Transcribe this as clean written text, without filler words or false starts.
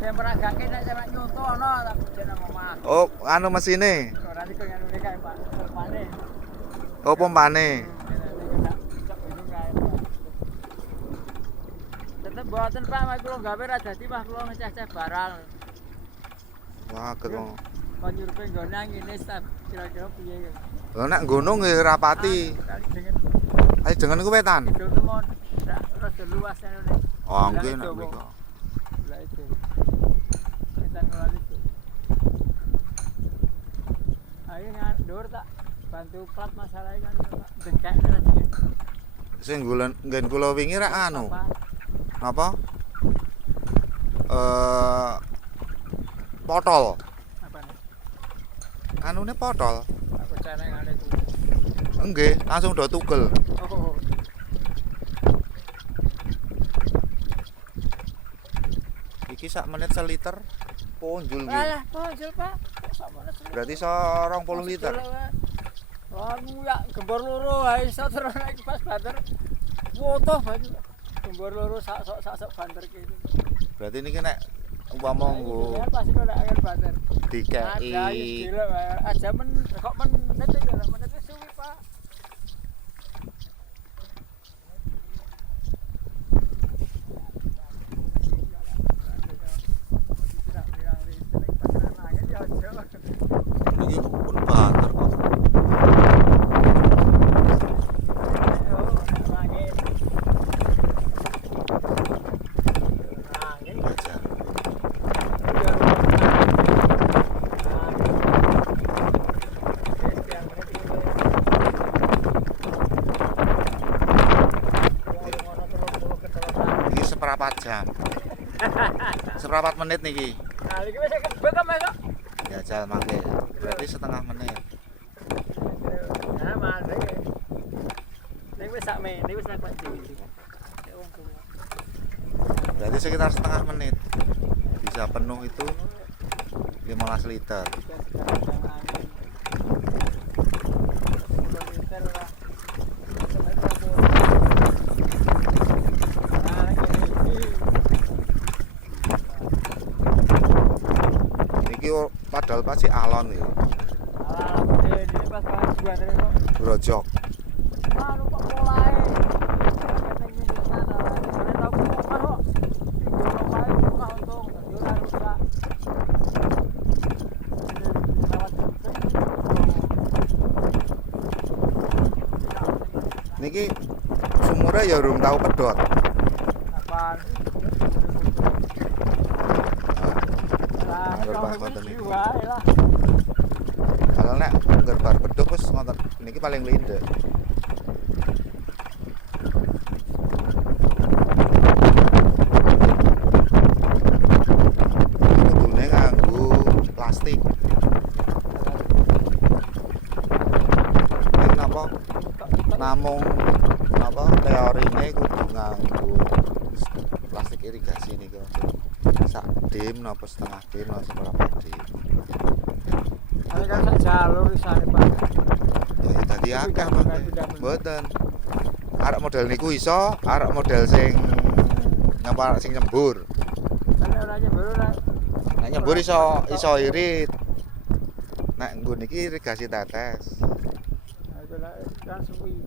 Yang peragake nek sampe nyonto ana tak jeneng omah. Oh, anu mesine. Ora iki ngene iki kae Pak, pompane. Oh, pompane. Tetep mboten Pak, mak kula gawe ra dadi Pak, kula ngeceh-ceh barang. Wah, kok. Panjurupe nggone ngene kira-kira piye ya. Lho nek gunung nggih rapati. Kali dengan Ayo dengan ku wetan. Kidul temon, rada luas ene. Oh, nggih nek mriko. Lah itu. Wetan ngelali itu. Ayo ndur tak bantu plat masalah kan Pak. Dengkek lagi. Sing nggen kula wingi rek anu. Napa? Potol. Apa nih? Anune potol. Aku cara yang ada itu. Nggih, langsung do tugel. Oh. Iki sak menit seliter ponjul nggih. Alah, ponjol Pak. Sak menit. Berarti 20 liter. Anu ya gembor loro ae iso terus nek pas banter. Foto baju. Gembor loro sak banter kene. Berarti niki nek umpama nggo Pasti ora akan banter. dikeki Aja kok menit ya menit suwi Pak. iki pun banter kok. Ajar. Iki seperempat jam. Seperempat menit niki. Nah, iki wis kebet ta, Mas? Jajal mangke. Berarti setengah menit. Nah, male. Nek wis sak menit wis nek dhewe. Berarti sekitar setengah menit. Bisa penuh itu 15 liter. Iki padahal pasti alon ya. Ini pas buat itu. Brojok. Anu kok mulai. Niki sumure ya urung tau pedhot. Apaan? Angger pas ngoten niki. Wae lah. Kalau nek angger bar pedhot wis ngoten niki paling lindek. Kudune nganggo plastik. Nek napa namung napa teorine kudu nganggo plastik irigasi niku. Sak dim napa setengah dim napa seberapa dim. Ada kan sak jalur isane Pak. Ya dadi akeh mboten. Arek model niku iso, arek model sing nyembur. Kan ora nyembur ora. Nek nyembur iso irit. Nek nggo niki irigasi tetes. Aku lah kan suwi.